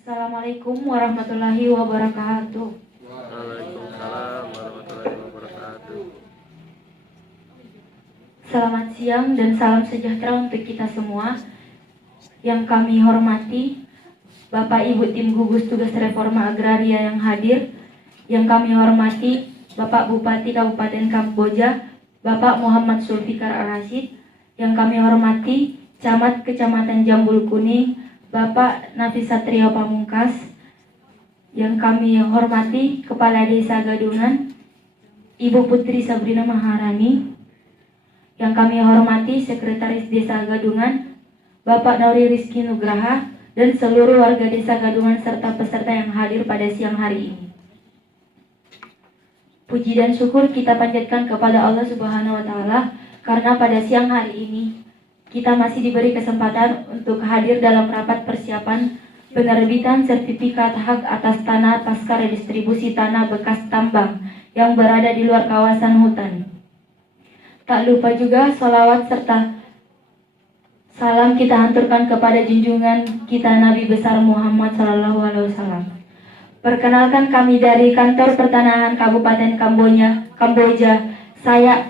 Assalamualaikum warahmatullahi wabarakatuh. Waalaikumsalam warahmatullahi wabarakatuh. Selamat siang dan salam sejahtera untuk kita semua. Yang kami hormati Bapak Ibu tim gugus tugas reforma agraria yang hadir. Yang kami hormati Bapak Bupati Kabupaten Kamboja, Bapak Muhammad Zulfikar Ar-Rasyid. Yang kami hormati Camat Kecamatan Jambul Kuning, Bapak Nafisatrio Pamungkas. Yang kami hormati Kepala Desa Gadungan, Ibu Putri Sabrina Maharani. Yang kami hormati Sekretaris Desa Gadungan, Bapak Nauri Rizky Nugraha, dan seluruh warga Desa Gadungan serta peserta yang hadir pada siang hari ini. Puji dan syukur kita panjatkan kepada Allah Subhanahu wa Ta'ala karena pada siang hari ini kita masih diberi kesempatan untuk hadir dalam rapat persiapan penerbitan sertifikat hak atas tanah pasca redistribusi tanah bekas tambang yang berada di luar kawasan hutan. Tak lupa juga sholawat serta salam kita haturkan kepada junjungan kita Nabi besar Muhammad SAW. Perkenalkan kami dari Kantor Pertanahan Kabupaten Kamboja. Saya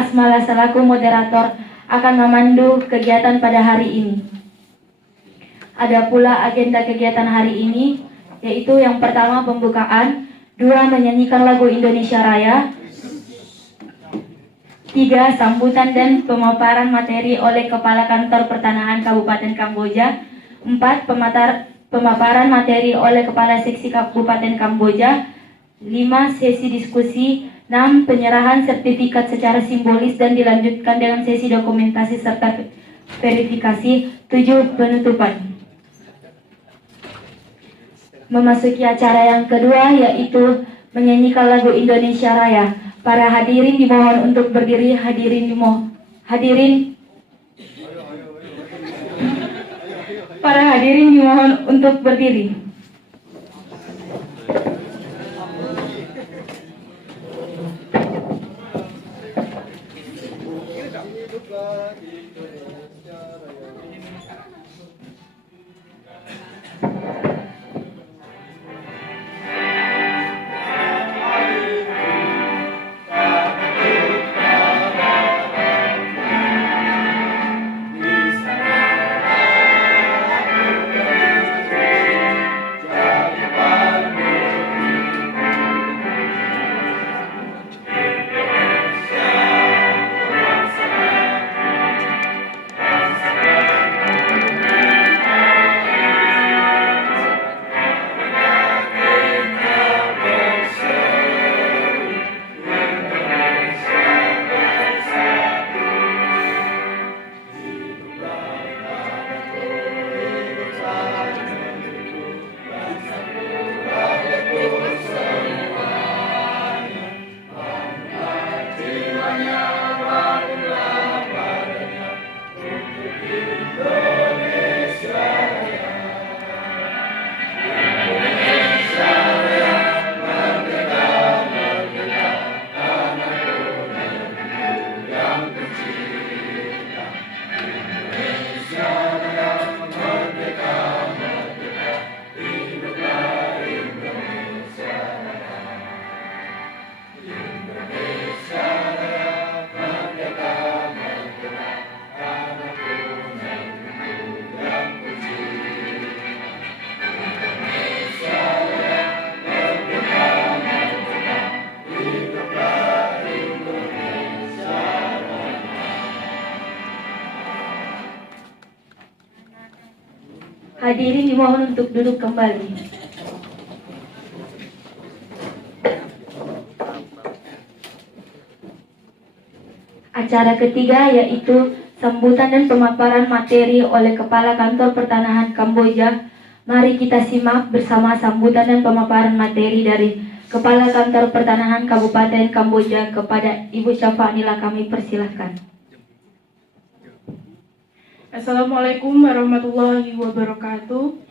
Asmala selaku moderator akan memandu kegiatan pada hari ini. Ada pula agenda kegiatan hari ini, yaitu yang pertama pembukaan, 2 menyanyikan lagu Indonesia Raya, 3 sambutan dan pemaparan materi oleh Kepala Kantor Pertanahan Kabupaten Kamboja, 4 pemaparan materi oleh Kepala Seksi Kabupaten Kamboja, 5 sesi diskusi, 6 penyerahan sertifikat secara simbolis dan dilanjutkan dengan sesi dokumentasi serta verifikasi, 7 penutupan. Memasuki acara yang kedua yaitu menyanyikan lagu Indonesia Raya. Para hadirin dimohon untuk berdiri, Para hadirin dimohon untuk berdiri. Hadirin dimohon untuk duduk kembali. Acara ketiga yaitu sambutan dan pemaparan materi oleh Kepala Kantor Pertanahan Kamboja. Mari kita simak bersama sambutan dan pemaparan materi dari Kepala Kantor Pertanahan Kabupaten Kamboja kepada Ibu Syafa'nila, kami persilahkan. Assalamualaikum warahmatullahi wabarakatuh.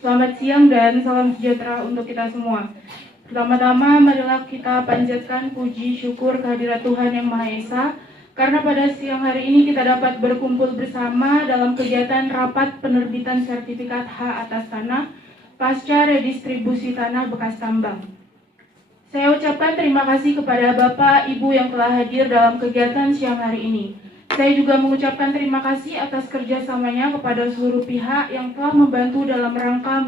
Selamat siang dan salam sejahtera untuk kita semua. Pertama-tama marilah kita panjatkan puji syukur kehadirat Tuhan Yang Maha Esa karena pada siang hari ini kita dapat berkumpul bersama dalam kegiatan rapat penerbitan sertifikat hak atas tanah pasca redistribusi tanah bekas tambang. Saya ucapkan terima kasih kepada Bapak Ibu yang telah hadir dalam kegiatan siang hari ini. Saya juga mengucapkan terima kasih atas kerjasamanya kepada seluruh pihak yang telah membantu dalam rangka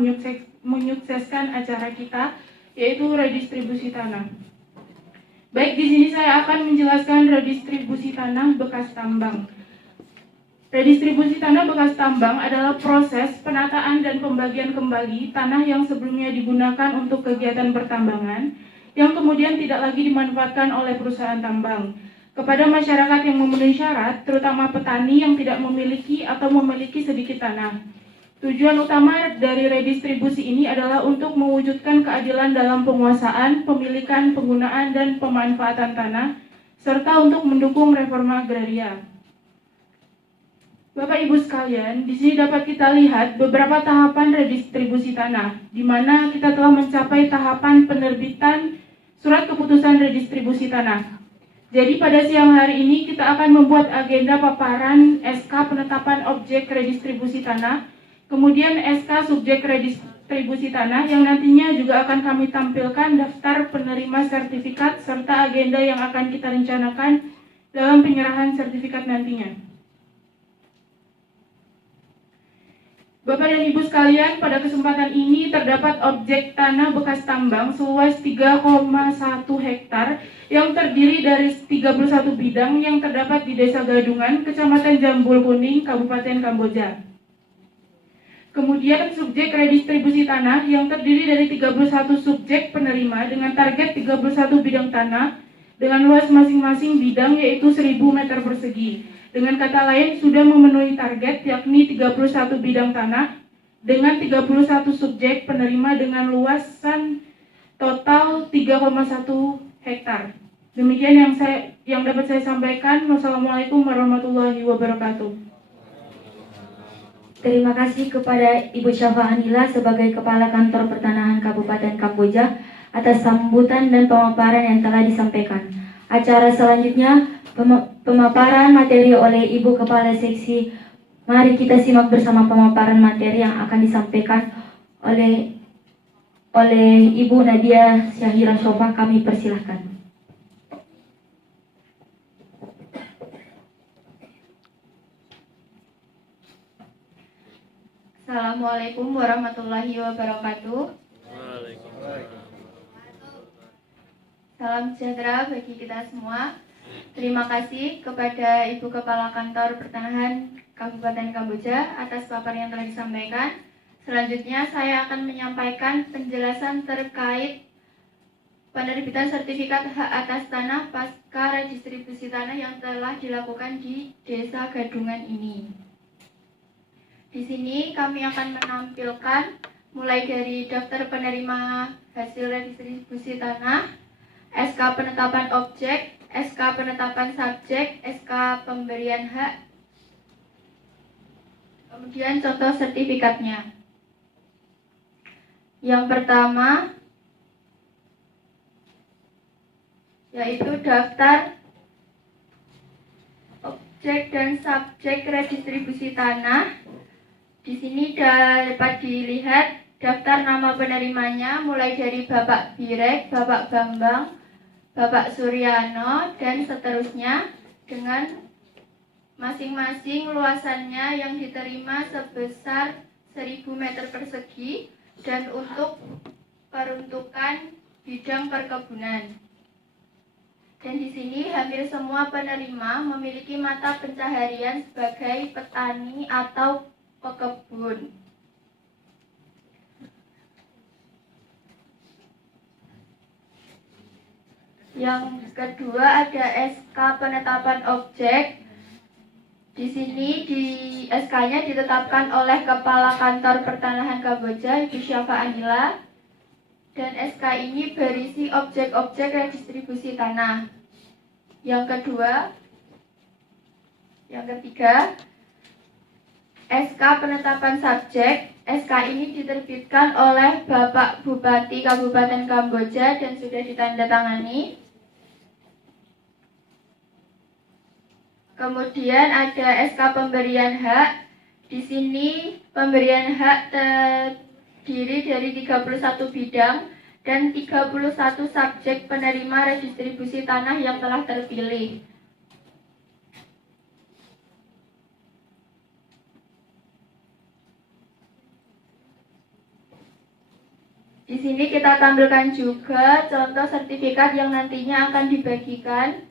menyukseskan acara kita, yaitu redistribusi tanah. Baik, di sini saya akan menjelaskan redistribusi tanah bekas tambang. Redistribusi tanah bekas tambang adalah proses penataan dan pembagian kembali tanah yang sebelumnya digunakan untuk kegiatan pertambangan, yang kemudian tidak lagi dimanfaatkan oleh perusahaan tambang, kepada masyarakat yang memenuhi syarat, terutama petani yang tidak memiliki atau memiliki sedikit tanah. Tujuan utama dari redistribusi ini adalah untuk mewujudkan keadilan dalam penguasaan, pemilikan, penggunaan, dan pemanfaatan tanah, serta untuk mendukung reforma agraria. Bapak Ibu sekalian, di sini dapat kita lihat beberapa tahapan redistribusi tanah, di mana kita telah mencapai tahapan penerbitan surat keputusan redistribusi tanah. Jadi pada siang hari ini kita akan membuat agenda paparan SK penetapan objek redistribusi tanah, kemudian SK subjek redistribusi tanah yang nantinya juga akan kami tampilkan daftar penerima sertifikat serta agenda yang akan kita rencanakan dalam penyerahan sertifikat nantinya. Bapak dan Ibu sekalian, pada kesempatan ini terdapat objek tanah bekas tambang seluas 3,1 hektar yang terdiri dari 31 bidang yang terdapat di Desa Gadungan, Kecamatan Jambul Kuning, Kabupaten Kamboja. Kemudian subjek redistribusi tanah yang terdiri dari 31 subjek penerima dengan target 31 bidang tanah dengan luas masing-masing bidang yaitu 1000 meter persegi. Dengan kata lain, sudah memenuhi target yakni 31 bidang tanah dengan 31 subjek penerima dengan luasan total 3,1 hektar. Demikian yang dapat saya sampaikan. Wassalamualaikum warahmatullahi wabarakatuh. Terima kasih kepada Ibu Syafa Anila sebagai Kepala Kantor Pertanahan Kabupaten Kamboja atas sambutan dan pemaparan yang telah disampaikan. Acara selanjutnya pemaparan materi oleh Ibu Kepala Seksi. Mari kita simak bersama pemaparan materi yang akan disampaikan oleh Ibu Nadia Syahira Shofa. Kami persilahkan. Assalamualaikum warahmatullahi wabarakatuh. Salam sejahtera bagi kita semua. Terima kasih kepada Ibu Kepala Kantor Pertanahan Kabupaten Kamboja atas paparan yang telah disampaikan. Selanjutnya saya akan menyampaikan penjelasan terkait penerbitan sertifikat hak atas tanah pasca redistribusi tanah yang telah dilakukan di Desa Gadungan ini. Di sini kami akan menampilkan mulai dari daftar penerima hasil redistribusi tanah, SK penetapan objek, SK penetapan subjek, SK pemberian hak, kemudian contoh sertifikatnya. Yang pertama yaitu daftar objek dan subjek redistribusi tanah. Di sini dapat dilihat daftar nama penerimanya mulai dari Bapak Birek, Bapak Bambang, Bapak Suryano, dan seterusnya dengan masing-masing luasannya yang diterima sebesar 1000 meter persegi dan untuk peruntukan bidang perkebunan. Dan di sini hampir semua penerima memiliki mata pencaharian sebagai petani atau pekebun. Yang kedua ada SK penetapan objek. Di sini di SK-nya ditetapkan oleh Kepala Kantor Pertanahan Kamboja, Ibu Syafa Anila. Dan SK ini berisi objek-objek redistribusi tanah. Yang ketiga, SK penetapan subjek. SK ini diterbitkan oleh Bapak Bupati Kabupaten Kamboja dan sudah ditandatangani. Kemudian ada SK pemberian hak. Di sini pemberian hak terdiri dari 31 bidang dan 31 subjek penerima redistribusi tanah yang telah terpilih. Di sini kita tampilkan juga contoh sertifikat yang nantinya akan dibagikan.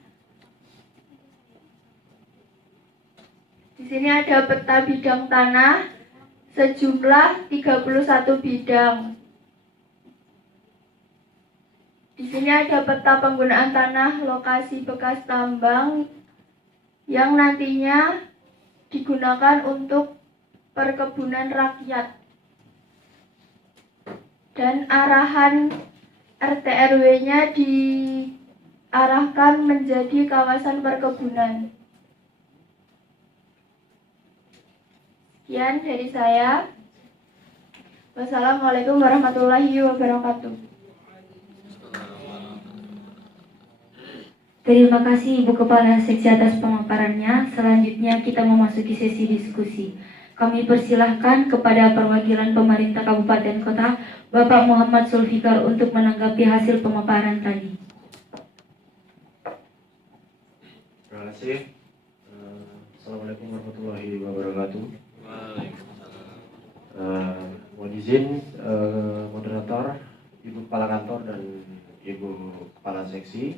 Di sini ada peta bidang tanah sejumlah 31 bidang. Di sini ada peta penggunaan tanah lokasi bekas tambang yang nantinya digunakan untuk perkebunan rakyat. Dan arahan RT RW-nya diarahkan menjadi kawasan perkebunan. Sekian dari saya. Wassalamualaikum warahmatullahi wabarakatuh. Terima kasih Ibu Kepala Seksi atas pemaparannya. Selanjutnya kita memasuki sesi diskusi. Kami persilahkan kepada perwakilan pemerintah Kabupaten Kota, Bapak Muhammad Zulfikar untuk menanggapi hasil pemaparan tadi. Terima kasih. Assalamualaikum warahmatullahi wabarakatuh. Mohon izin moderator, Ibu Kepala Kantor dan Ibu Kepala Seksi.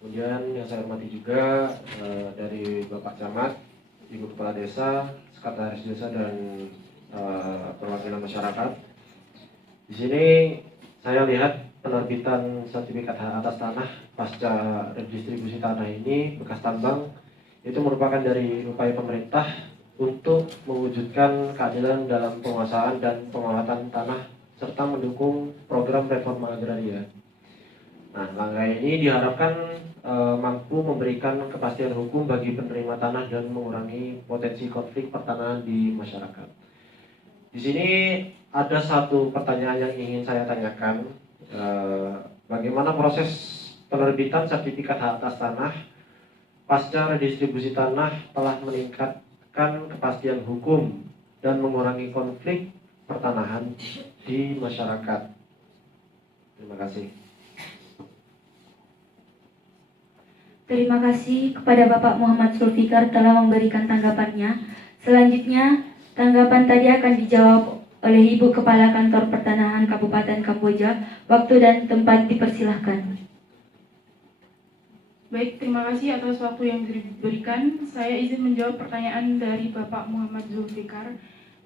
Kemudian yang saya hormati juga dari Bapak Camat, Ibu Kepala Desa, Sekretaris Desa dan perwakilan masyarakat. Di sini saya lihat penerbitan sertifikat hak atas tanah pasca redistribusi tanah ini bekas tambang itu merupakan dari upaya pemerintah untuk mewujudkan keadilan dalam penguasaan dan pengelolaan tanah serta mendukung program reforma agraria. Nah, langkah ini diharapkan mampu memberikan kepastian hukum bagi penerima tanah dan mengurangi potensi konflik pertanahan di masyarakat. Di sini ada satu pertanyaan yang ingin saya tanyakan, bagaimana proses penerbitan sertifikat hak atas tanah pasca redistribusi tanah telah meningkatkan kepastian hukum dan mengurangi konflik pertanahan di masyarakat. Terima kasih. Terima kasih kepada Bapak Muhammad Zulfikar telah memberikan tanggapannya. Selanjutnya, tanggapan tadi akan dijawab oleh Ibu Kepala Kantor Pertanahan Kabupaten Kamboja. Waktu dan tempat dipersilahkan. Baik, terima kasih atas waktu yang diberikan. Saya izin menjawab pertanyaan dari Bapak Muhammad Zulfikar.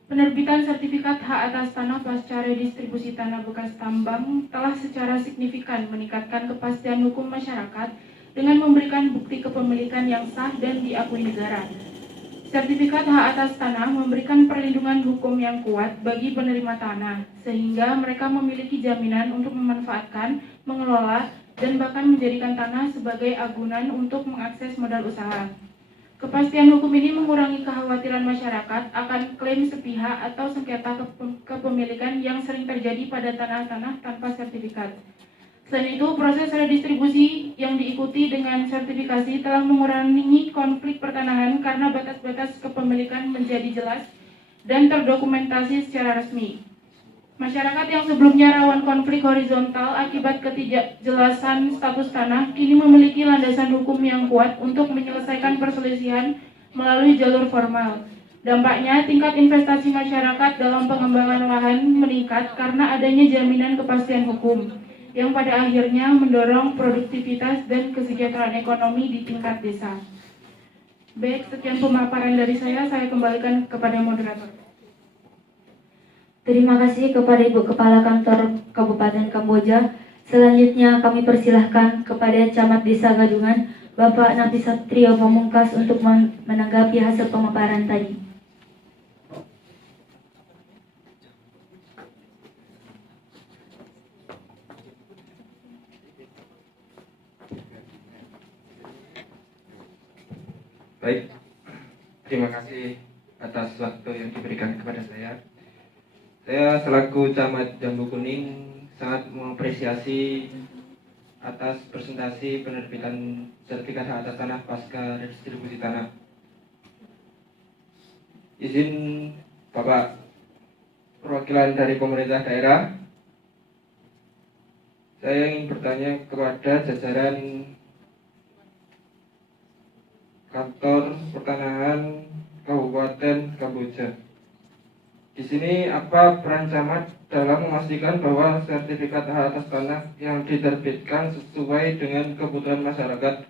Penerbitan sertifikat hak atas tanah pasca redistribusi tanah bekas tambang telah secara signifikan meningkatkan kepastian hukum masyarakat dengan memberikan bukti kepemilikan yang sah dan diakui negara. Sertifikat hak atas tanah memberikan perlindungan hukum yang kuat bagi penerima tanah, sehingga mereka memiliki jaminan untuk memanfaatkan, mengelola, dan bahkan menjadikan tanah sebagai agunan untuk mengakses modal usaha. Kepastian hukum ini mengurangi kekhawatiran masyarakat akan klaim sepihak atau sengketa kepemilikan yang sering terjadi pada tanah-tanah tanpa sertifikat. Selain itu, proses redistribusi yang diikuti dengan sertifikasi telah mengurangi konflik pertanahan karena batas-batas kepemilikan menjadi jelas dan terdokumentasi secara resmi. Masyarakat yang sebelumnya rawan konflik horizontal akibat ketidakjelasan status tanah kini memiliki landasan hukum yang kuat untuk menyelesaikan perselisihan melalui jalur formal. Dampaknya, tingkat investasi masyarakat dalam pengembangan lahan meningkat karena adanya jaminan kepastian hukum, yang pada akhirnya mendorong produktivitas dan kesejahteraan ekonomi di tingkat desa. Baik, sekian pemaparan dari saya kembalikan kepada moderator. Terima kasih kepada Ibu Kepala Kantor Kabupaten Kamboja. Selanjutnya kami persilahkan kepada Camat Desa Gadungan, Bapak Nabi Satrio Pamungkas untuk menanggapi hasil pemaparan tadi. Baik, terima kasih atas waktu yang diberikan kepada saya. Saya selaku Camat Jambu Kuning sangat mengapresiasi atas presentasi penerbitan sertifikat hak atas tanah pasca redistribusi tanah. Izin Bapak perwakilan dari pemerintah daerah, saya ingin bertanya kepada jajaran kantor pertanahan Kabupaten Kamboja. Di sini apa peran camat dalam memastikan bahwa sertifikat hak atas tanah yang diterbitkan sesuai dengan kebutuhan masyarakat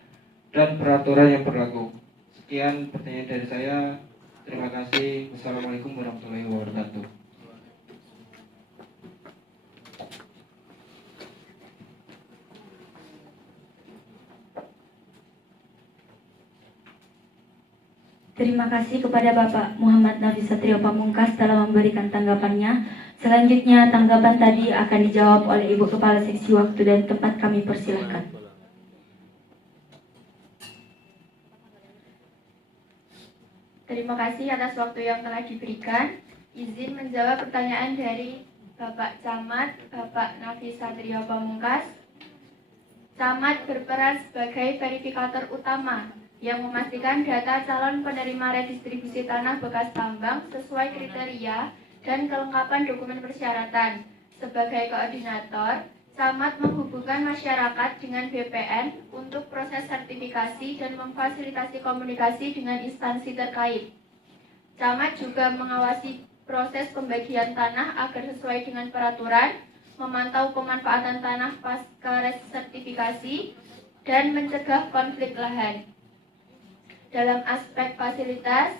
dan peraturan yang berlaku? Sekian pertanyaan dari saya. Terima kasih. Wassalamualaikum warahmatullahi wabarakatuh. Terima kasih kepada Bapak Muhammad Nafis Satrio Pamungkas telah memberikan tanggapannya. Selanjutnya tanggapan tadi akan dijawab oleh Ibu Kepala Seksi Waktu dan Tempat, kami persilahkan. Terima kasih atas waktu yang telah diberikan. Izin menjawab pertanyaan dari Bapak Camat, Bapak Nafis Satrio Pamungkas. Camat berperan sebagai verifikator utama yang memastikan data calon penerima redistribusi tanah bekas tambang sesuai kriteria dan kelengkapan dokumen persyaratan. Sebagai koordinator, Camat menghubungkan masyarakat dengan BPN untuk proses sertifikasi dan memfasilitasi komunikasi dengan instansi terkait. Camat juga mengawasi proses pembagian tanah agar sesuai dengan peraturan, memantau pemanfaatan tanah pasca sertifikasi, dan mencegah konflik lahan. Dalam aspek fasilitas,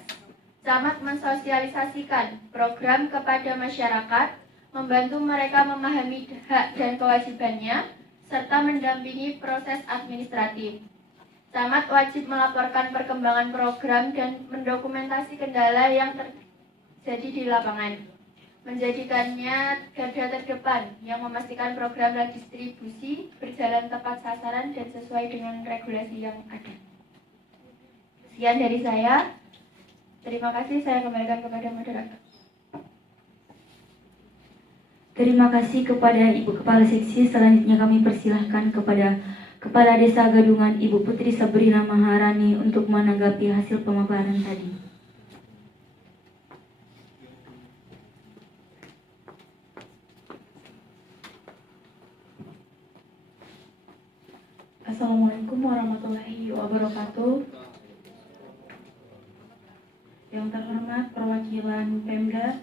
Camat mensosialisasikan program kepada masyarakat, membantu mereka memahami hak dan kewajibannya, serta mendampingi proses administratif. Camat wajib melaporkan perkembangan program dan mendokumentasi kendala yang terjadi di lapangan, menjadikannya garda terdepan yang memastikan program redistribusi berjalan tepat sasaran dan sesuai dengan regulasi yang ada. Sekian dari saya. Terima kasih, saya kembalikan kepada moderator. Terima kasih kepada Ibu Kepala Seksi. Selanjutnya kami persilahkan kepada Kepala Desa Gadungan Ibu Putri Sabrina Maharani untuk menanggapi hasil pemaparan tadi. Assalamualaikum warahmatullahi wabarakatuh. Yang terhormat perwakilan Pemda,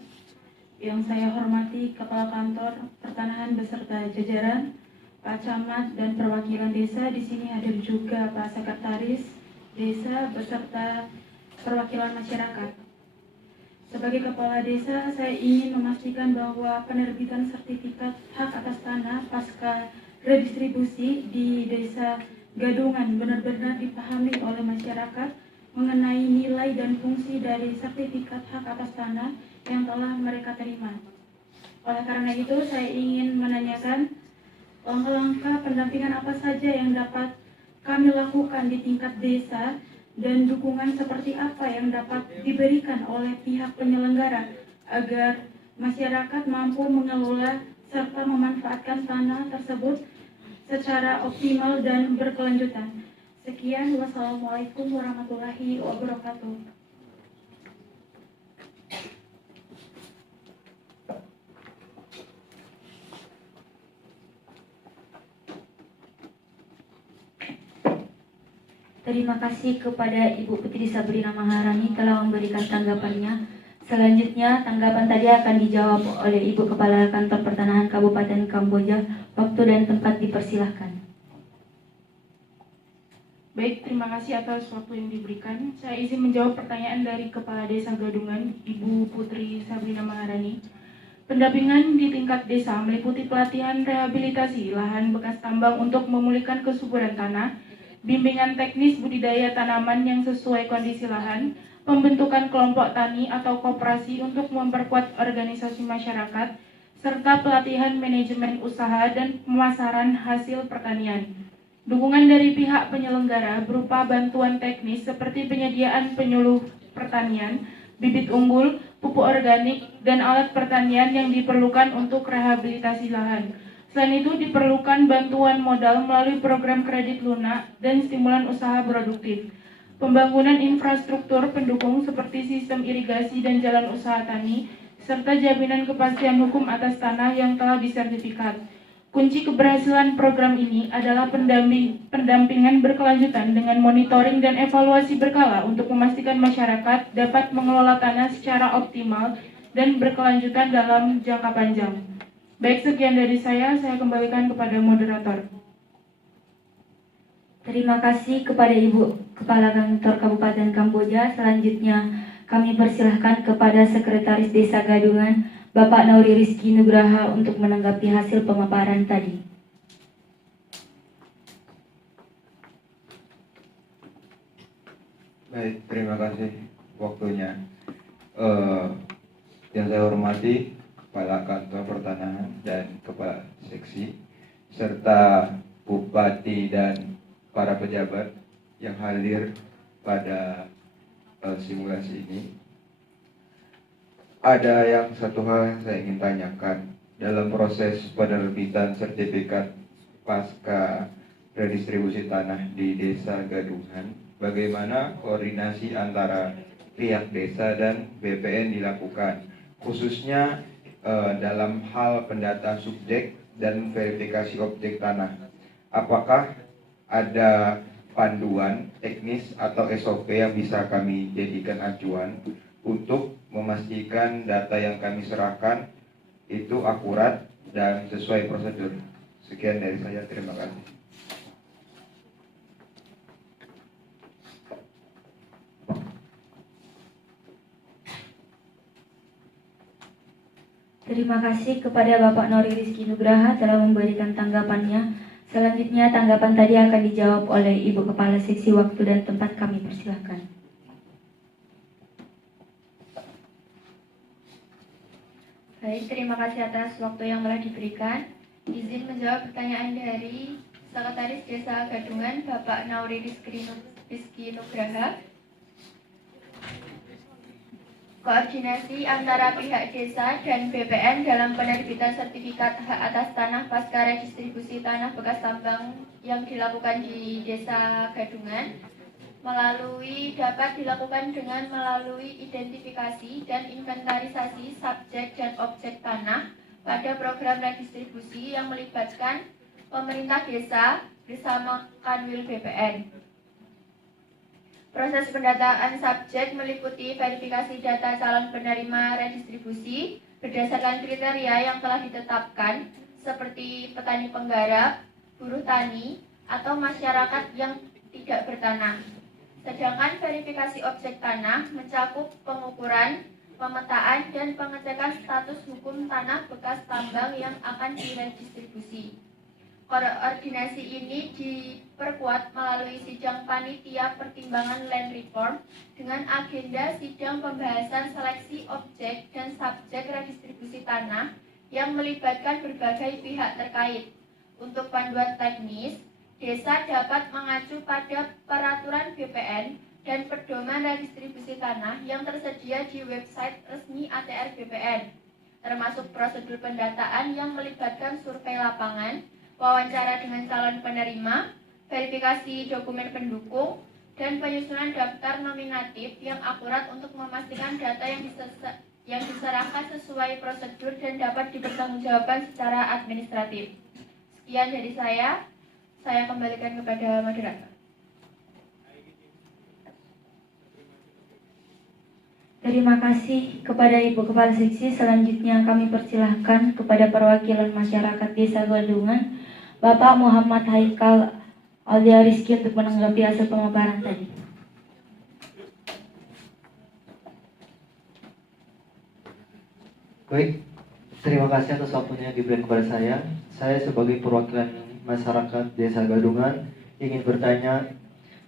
yang saya hormati Kepala Kantor Pertanahan beserta jajaran, Pak Camat dan perwakilan desa. Di sini hadir juga Pak Sekretaris Desa beserta perwakilan masyarakat. Sebagai Kepala Desa, saya ingin memastikan bahwa penerbitan sertifikat hak atas tanah pasca redistribusi di Desa Gadungan benar-benar dipahami oleh masyarakat mengenai nilai dan fungsi dari sertifikat hak atas tanah yang telah mereka terima. Oleh karena itu, saya ingin menanyakan langkah-langkah pendampingan apa saja yang dapat kami lakukan di tingkat desa dan dukungan seperti apa yang dapat diberikan oleh pihak penyelenggara agar masyarakat mampu mengelola serta memanfaatkan tanah tersebut secara optimal dan berkelanjutan. Sekian, wassalamualaikum warahmatullahi wabarakatuh. Terima kasih kepada Ibu Putri Sabrina Maharani telah memberikan tanggapannya. Selanjutnya, tanggapan tadi akan dijawab oleh Ibu Kepala Kantor Pertanahan Kabupaten Kamboja. Waktu dan tempat dipersilahkan. Baik, terima kasih atas waktu yang diberikan. Saya izin menjawab pertanyaan dari Kepala Desa Gadungan, Ibu Putri Sabrina Maharani. Pendampingan di tingkat desa meliputi pelatihan rehabilitasi lahan bekas tambang untuk memulihkan kesuburan tanah, bimbingan teknis budidaya tanaman yang sesuai kondisi lahan, pembentukan kelompok tani atau koperasi untuk memperkuat organisasi masyarakat, serta pelatihan manajemen usaha dan pemasaran hasil pertanian. Dukungan dari pihak penyelenggara berupa bantuan teknis seperti penyediaan penyuluh pertanian, bibit unggul, pupuk organik, dan alat pertanian yang diperlukan untuk rehabilitasi lahan. Selain itu, diperlukan bantuan modal melalui program kredit lunak dan stimulan usaha produktif. Pembangunan infrastruktur pendukung seperti sistem irigasi dan jalan usaha tani, serta jaminan kepastian hukum atas tanah yang telah disertifikat. Kunci keberhasilan program ini adalah pendampingan berkelanjutan dengan monitoring dan evaluasi berkala untuk memastikan masyarakat dapat mengelola tanah secara optimal dan berkelanjutan dalam jangka panjang. Baik, sekian dari saya kembalikan kepada moderator. Terima kasih kepada Ibu Kepala Kantor Kabupaten Kamboja. Selanjutnya kami persilahkan kepada Sekretaris Desa Gadungan, Bapak Nauri Rizky Nugraha untuk menanggapi hasil pemaparan tadi. Baik, terima kasih waktunya. Yang saya hormati Kepala Kantor Pertanahan dan Kepala Seksi, serta Bupati dan para pejabat yang hadir pada simulasi ini. Ada yang satu hal yang saya ingin tanyakan dalam proses penerbitan sertifikat pasca redistribusi tanah di Desa Gadungan, bagaimana koordinasi antara pihak desa dan BPN dilakukan, khususnya dalam hal pendataan subjek dan verifikasi objek tanah. Apakah ada panduan teknis atau SOP yang bisa kami jadikan acuan untuk memastikan data yang kami serahkan itu akurat dan sesuai prosedur? Sekian dari saya, terima kasih. Terima kasih kepada Bapak Nauri Rizky Nugraha telah memberikan tanggapannya. Selanjutnya tanggapan tadi akan dijawab oleh Ibu Kepala Seksi. Waktu dan tempat kami persilahkan. Baik, terima kasih atas waktu yang telah diberikan. Izin menjawab pertanyaan dari Sekretaris Desa Gadungan, Bapak Nauri Rizky Nugraha. Koordinasi antara pihak desa dan BPN dalam penerbitan sertifikat hak atas tanah pasca redistribusi tanah bekas tambang yang dilakukan di Desa Gadungan dapat dilakukan dengan melalui identifikasi dan inventarisasi subjek dan objek tanah pada program redistribusi yang melibatkan pemerintah desa bersama Kanwil BPN. Proses pendataan subjek meliputi verifikasi data calon penerima redistribusi berdasarkan kriteria yang telah ditetapkan seperti petani penggarap, buruh tani, atau masyarakat yang tidak bertanah. Sedangkan verifikasi objek tanah mencakup pengukuran, pemetaan, dan pengecekan status hukum tanah bekas tambang yang akan diredistribusi. Koordinasi ini diperkuat melalui sidang panitia pertimbangan land reform dengan agenda sidang pembahasan seleksi objek dan subjek redistribusi tanah yang melibatkan berbagai pihak terkait. Untuk panduan teknis, desa dapat mengacu pada peraturan BPN dan pedoman redistribusi tanah yang tersedia di website resmi ATR BPN, termasuk prosedur pendataan yang melibatkan survei lapangan, wawancara dengan calon penerima, verifikasi dokumen pendukung, dan penyusunan daftar nominatif yang akurat untuk memastikan data yang diserahkan sesuai prosedur dan dapat dipertanggungjawabkan secara administratif. Sekian dari saya kembalikan kepada moderator. Terima kasih kepada Ibu Kepala Seksi. Selanjutnya kami persilahkan kepada perwakilan masyarakat Desa Gadungan, Bapak Muhammad Haikal Aulia Rizky untuk menanggapi hasil pemaparan tadi. Baik, terima kasih atas waktunya diberikan kepada saya. Saya sebagai perwakilan masyarakat Desa Gadungan ingin bertanya,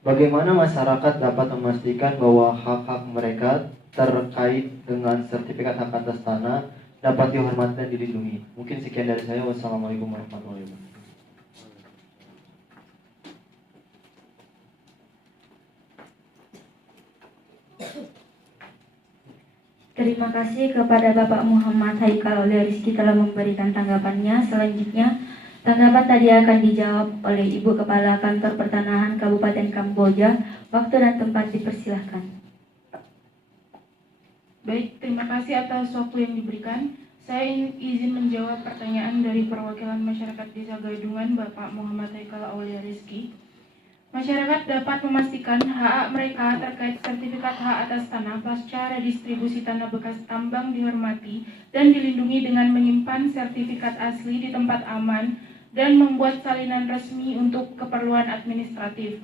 bagaimana masyarakat dapat memastikan bahwa hak-hak mereka terkait dengan sertifikat hak atas tanah dapat dihormati dan dilindungi. Mungkin sekian dari saya. Wassalamualaikum warahmatullahi wabarakatuh. Terima kasih kepada Bapak Muhammad Haikal Aulia Rizky telah memberikan tanggapannya. Selanjutnya Tanggapan tadi akan dijawab oleh Ibu Kepala Kantor Pertanahan Kabupaten Kamboja. Waktu dan tempat dipersilahkan. Baik, terima kasih atas waktu yang diberikan. Saya izin menjawab pertanyaan dari perwakilan masyarakat Desa Gadungan, Bapak Muhammad Haikal Aulia Rizky. Masyarakat dapat memastikan hak mereka terkait sertifikat hak atas tanah pasca redistribusi tanah bekas tambang dihormati dan dilindungi dengan menyimpan sertifikat asli di tempat aman dan membuat salinan resmi untuk keperluan administratif.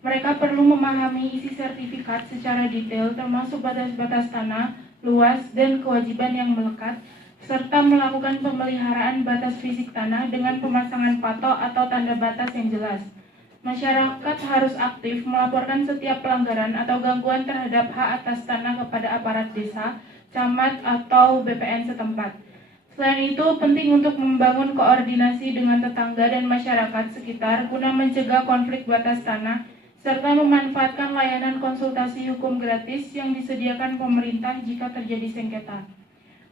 Mereka perlu memahami isi sertifikat secara detail termasuk batas-batas tanah, luas, dan kewajiban yang melekat, serta melakukan pemeliharaan batas fisik tanah dengan pemasangan patok atau tanda batas yang jelas. Masyarakat harus aktif melaporkan setiap pelanggaran atau gangguan terhadap hak atas tanah kepada aparat desa, camat, atau BPN setempat. Selain itu, penting untuk membangun koordinasi dengan tetangga dan masyarakat sekitar guna mencegah konflik batas tanah, serta memanfaatkan layanan konsultasi hukum gratis yang disediakan pemerintah jika terjadi sengketa.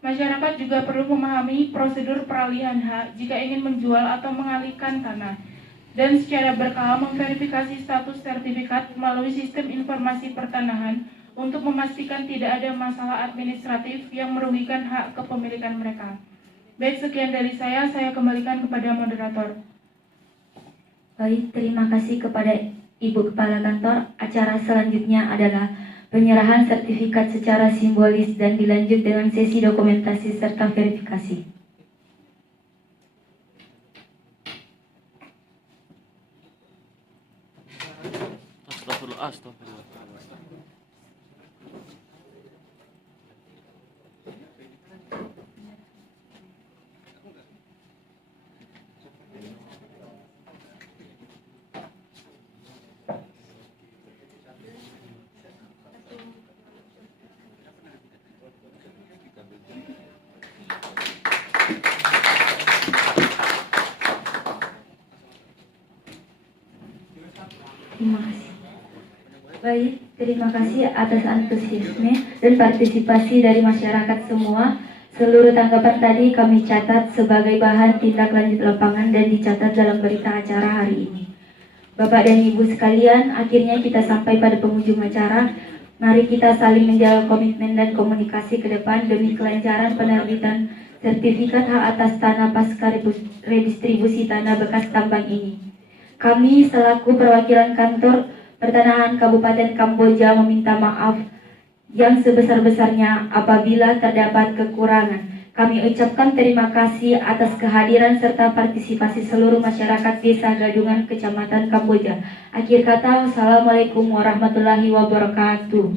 Masyarakat juga perlu memahami prosedur peralihan hak jika ingin menjual atau mengalihkan tanah, dan secara berkala memverifikasi status sertifikat melalui sistem informasi pertanahan untuk memastikan tidak ada masalah administratif yang merugikan hak kepemilikan mereka. Baik, sekian dari saya kembalikan kepada moderator. Baik, terima kasih kepada Ibu Kepala Kantor. Acara selanjutnya adalah penyerahan sertifikat secara simbolis dan dilanjut dengan sesi dokumentasi serta verifikasi. Astagfirullah. Terima kasih. Baik, terima kasih atas antusiasme dan partisipasi dari masyarakat semua. Seluruh tanggapan tadi kami catat sebagai bahan tindak lanjut lapangan dan dicatat dalam berita acara hari ini. Bapak dan Ibu sekalian, akhirnya kita sampai pada penghujung acara. Mari kita saling menjaga komitmen dan komunikasi ke depan demi kelancaran penerbitan sertifikat hak atas tanah pasca redistribusi tanah bekas tambang ini. Kami selaku perwakilan Kantor Pertanahan Kabupaten Kamboja meminta maaf yang sebesar-besarnya apabila terdapat kekurangan. Kami ucapkan terima kasih atas kehadiran serta partisipasi seluruh masyarakat Desa Gadungan, Kecamatan Kamboja. Akhir kata, wassalamualaikum warahmatullahi wabarakatuh.